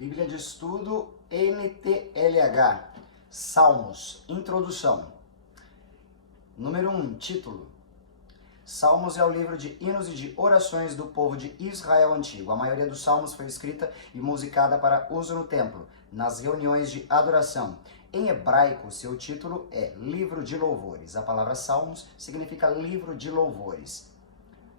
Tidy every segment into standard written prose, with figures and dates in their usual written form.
Bíblia de Estudo NTLH, Salmos, Introdução. Número 1, título. Salmos é o livro de hinos e de orações do povo de Israel antigo. A maioria dos salmos foi escrita e musicada para uso no templo, nas reuniões de adoração. Em hebraico, seu título é Livro de Louvores. A palavra salmos significa livro de louvores.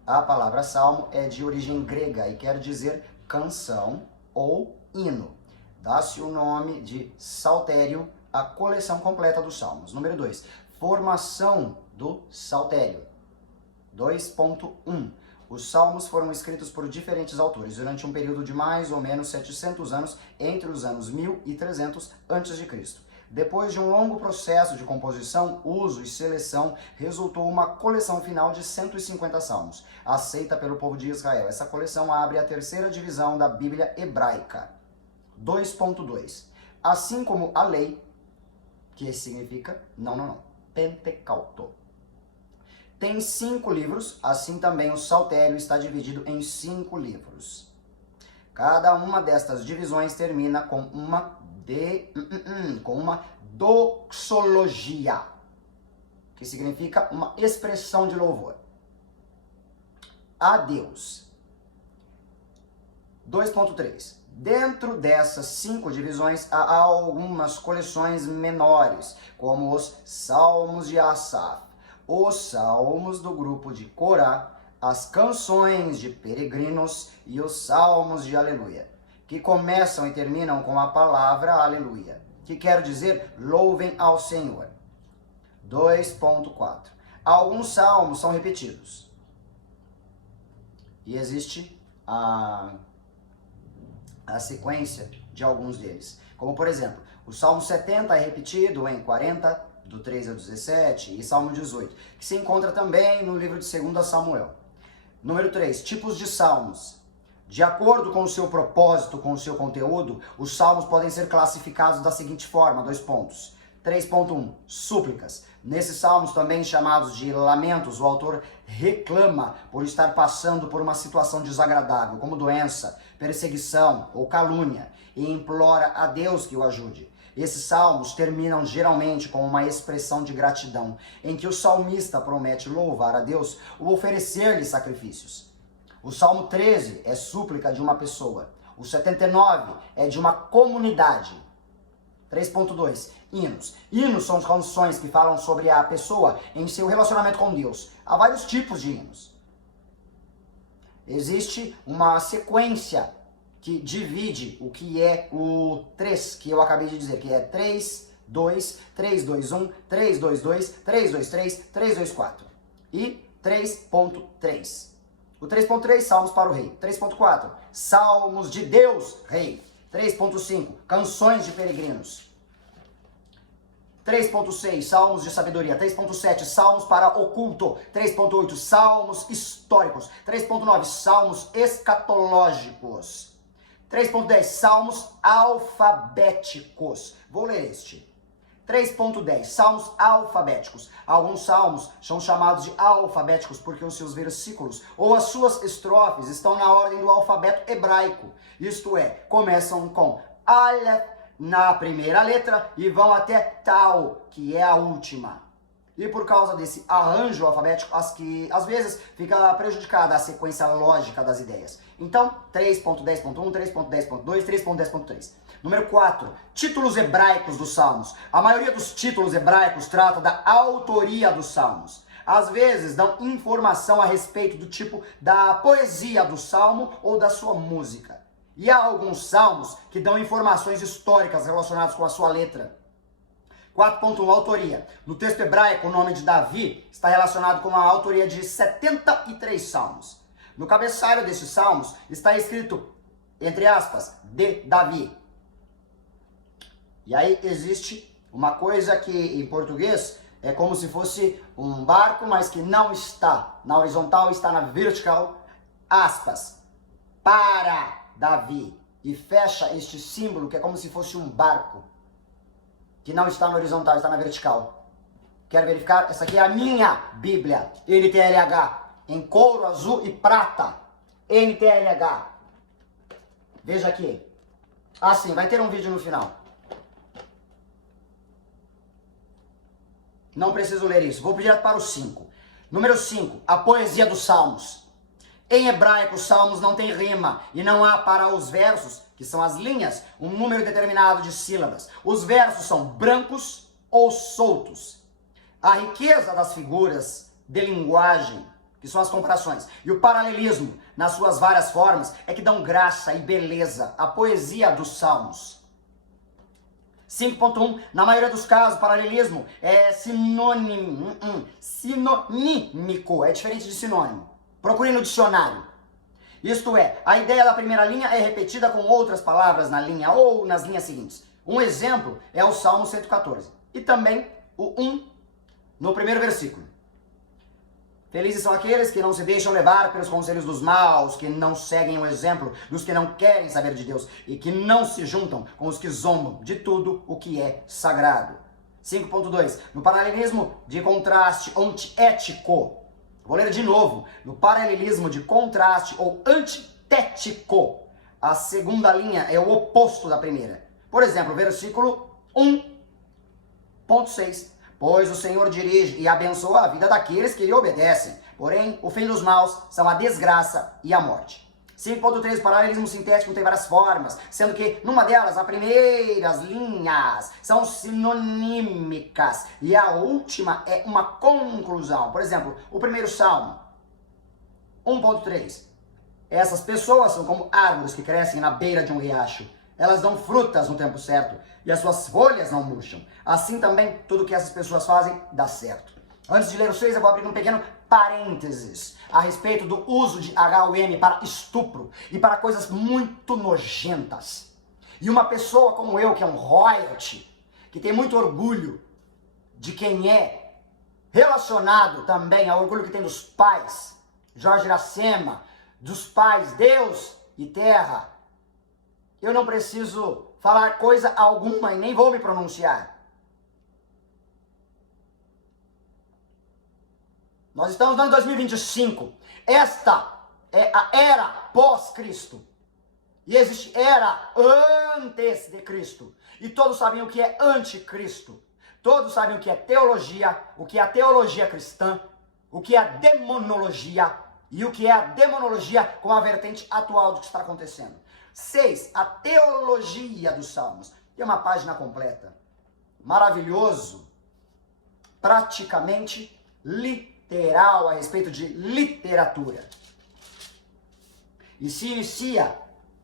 A palavra salmo é de origem grega e quer dizer canção ou hino. Dá-se o nome de saltério à coleção completa dos salmos. Número 2, formação do saltério. 2.1. Os salmos foram escritos por diferentes autores durante um período de mais ou menos 700 anos, entre os anos 1000 e 300 a.C. Depois de um longo processo de composição, uso e seleção, resultou uma coleção final de 150 salmos, aceita pelo povo de Israel. Essa coleção abre a terceira divisão da Bíblia hebraica. 2.2. Assim como a lei, que significa, Pentecauto, tem 5 livros, assim também o saltério está dividido em 5 livros. Cada uma destas divisões termina com uma doxologia, que significa uma expressão de louvor a Deus. 2.3. Dentro dessas 5 divisões há algumas coleções menores, como os Salmos de Asaf, os Salmos do grupo de Corá, as canções de peregrinos e os Salmos de Aleluia, que começam e terminam com a palavra Aleluia, que quer dizer louvem ao Senhor. 2.4. Alguns salmos são repetidos. E existe a sequência de alguns deles. Como, por exemplo, o Salmo 70 é repetido em 40, do 3 ao 17, e Salmo 18, que se encontra também no livro de 2 Samuel. Número 3, tipos de salmos. De acordo com o seu propósito, com o seu conteúdo, os salmos podem ser classificados da seguinte forma, 2 pontos. 3.1, súplicas. Nesses salmos, também chamados de lamentos, o autor reclama por estar passando por uma situação desagradável, como doença, perseguição ou calúnia, e implora a Deus que o ajude. Esses salmos terminam geralmente com uma expressão de gratidão, em que o salmista promete louvar a Deus ou oferecer-lhe sacrifícios. O Salmo 13 é súplica de uma pessoa. O 79 é de uma comunidade. 3.2. Hinos. Hinos são canções que falam sobre a pessoa em seu relacionamento com Deus. Há vários tipos de hinos. Existe uma sequência que divide o que é o 3, que eu acabei de dizer, que é 3, 2, 3, 2, 1, 3, 2, 2, 3, 2, 3, 3, 2, 4. E 3.3. O 3.3, Salmos para o Rei. 3.4, Salmos de Deus, Rei. 3.5, Canções de Peregrinos. 3.6, Salmos de Sabedoria. 3.7, Salmos para o Culto. 3.8, Salmos históricos. 3.9, Salmos escatológicos. 3.10, Salmos alfabéticos. Vou ler este. 3.10, Salmos alfabéticos. Alguns salmos são chamados de alfabéticos porque os seus versículos ou as suas estrofes estão na ordem do alfabeto hebraico. Isto é, começam com Aleph na primeira letra e vão até Tal, que é a última. E por causa desse arranjo alfabético, às vezes fica prejudicada a sequência lógica das ideias. Então, 3.10.1, 3.10.2, 3.10.3. Número 4, títulos hebraicos dos salmos. A maioria dos títulos hebraicos trata da autoria dos salmos. Às vezes dão informação a respeito do tipo da poesia do salmo ou da sua música. E há alguns salmos que dão informações históricas relacionadas com a sua letra. 4.1, autoria. No texto hebraico, o nome de Davi está relacionado com a autoria de 73 salmos. No cabeçalho desses salmos está escrito, entre aspas, de Davi. E aí existe uma coisa que em português é como se fosse um barco, mas que não está na horizontal, está na vertical, aspas, para Davi. E fecha este símbolo que é como se fosse um barco, que não está na horizontal, está na vertical. Quer verificar? Essa aqui é a minha Bíblia, NTLH, em couro azul e prata, NTLH. Veja aqui. Ah, sim, vai ter um vídeo no final. Não preciso ler isso. Vou direto para o 5. Número 5, a poesia dos salmos. Em hebraico, os salmos não tem rima e não há para os versos, que são as linhas, um número determinado de sílabas. Os versos são brancos ou soltos. A riqueza das figuras de linguagem, que são as comparações, e o paralelismo nas suas várias formas, é que dão graça e beleza à poesia dos salmos. 5.1, na maioria dos casos, paralelismo é sinônimo, sinonímico, é diferente de sinônimo. Procure no dicionário. Isto é, a ideia da primeira linha é repetida com outras palavras na linha ou nas linhas seguintes. Um exemplo é o Salmo 114 e também o 1 no primeiro versículo. Felizes são aqueles que não se deixam levar pelos conselhos dos maus, que não seguem o exemplo dos que não querem saber de Deus e que não se juntam com os que zombam de tudo o que é sagrado. 5.2. No paralelismo de contraste antiético. Vou ler de novo. No paralelismo de contraste ou antitético, a segunda linha é o oposto da primeira. Por exemplo, versículo 1.6. Pois o Senhor dirige e abençoa a vida daqueles que lhe obedecem. Porém, o fim dos maus são a desgraça e a morte. 5.3, o paralelismo sintético tem várias formas, sendo que numa delas, as primeiras linhas são sinonímicas e a última é uma conclusão. Por exemplo, o primeiro salmo, 1.3. Essas pessoas são como árvores que crescem na beira de um riacho. Elas dão frutas no tempo certo e as suas folhas não murcham. Assim também, tudo que essas pessoas fazem dá certo. Antes de ler o 6, eu vou abrir um pequeno parênteses a respeito do uso de HUM para estupro e para coisas muito nojentas. E uma pessoa como eu, que é um royalty, que tem muito orgulho de quem é, relacionado também ao orgulho que tem dos pais, Jorge Iracema, dos pais Deus e Terra, eu não preciso falar coisa alguma e nem vou me pronunciar. Nós estamos no ano 2025. Esta é a era pós-Cristo. E existe era antes de Cristo. E todos sabem o que é anticristo. Todos sabem o que é teologia, o que é a teologia cristã, o que é a demonologia e o que é a demonologia com a vertente atual do que está acontecendo. 6. A teologia dos Salmos. Tem uma página completa. Maravilhoso. Praticamente literal a respeito de literatura. E se inicia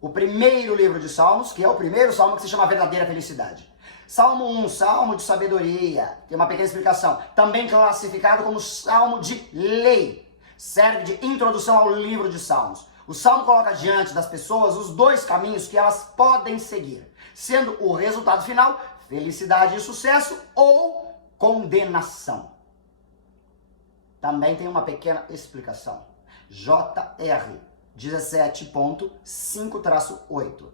o primeiro livro de Salmos, que é o primeiro salmo que se chama Verdadeira Felicidade. Salmo 1, salmo de sabedoria. Tem uma pequena explicação. Também classificado como salmo de lei. Serve de introdução ao livro de Salmos. O salmo coloca diante das pessoas os dois caminhos que elas podem seguir, sendo o resultado final felicidade e sucesso ou condenação. Também tem uma pequena explicação. JR 17.5-8.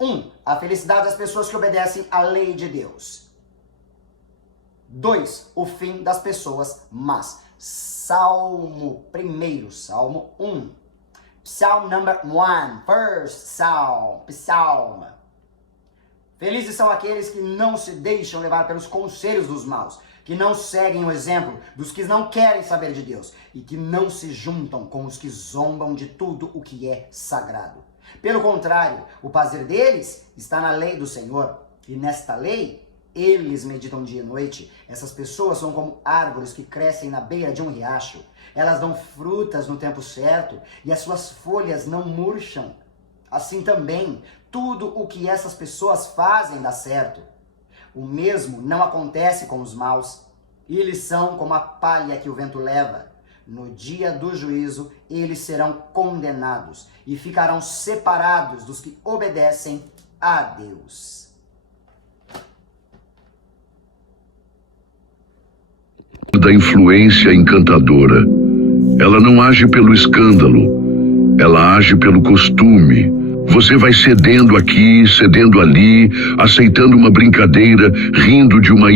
1. A felicidade das pessoas que obedecem à lei de Deus. 2. O fim das pessoas más. Salmo 1, Salmo 1. Psalm number 1, first Psalm. Felizes são aqueles que não se deixam levar pelos conselhos dos maus, que não seguem o exemplo dos que não querem saber de Deus e que não se juntam com os que zombam de tudo o que é sagrado. Pelo contrário, o prazer deles está na lei do Senhor, e nesta lei eles meditam dia e noite. Essas pessoas são como árvores que crescem na beira de um riacho. Elas dão frutas no tempo certo e as suas folhas não murcham. Assim também, tudo o que essas pessoas fazem dá certo. O mesmo não acontece com os maus. Eles são como a palha que o vento leva. No dia do juízo, eles serão condenados e ficarão separados dos que obedecem a Deus. Da influência encantadora. Ela não age pelo escândalo, ela age pelo costume. Você vai cedendo aqui, cedendo ali, aceitando uma brincadeira, rindo de uma